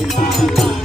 Música